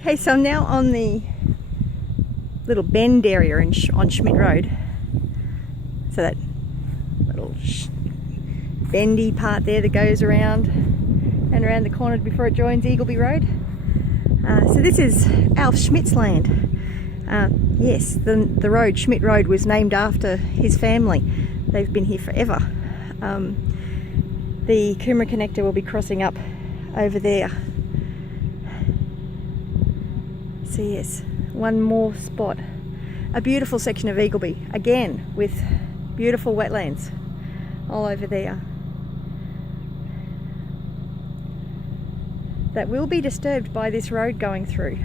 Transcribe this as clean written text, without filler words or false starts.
Okay, so I'm now on the little bend area on Schmidt Rd. So that little bendy part there that goes around and around the corner before it joins Eagleby Road. So this is Alf Schmidt's land. Yes, the road, Schmidt Rd, was named after his family. They've been here forever. The Coomera Connector will be crossing up over there. So yes, one more spot. A beautiful section of Eagleby, again with beautiful wetlands all over there. That will be disturbed by this road going through.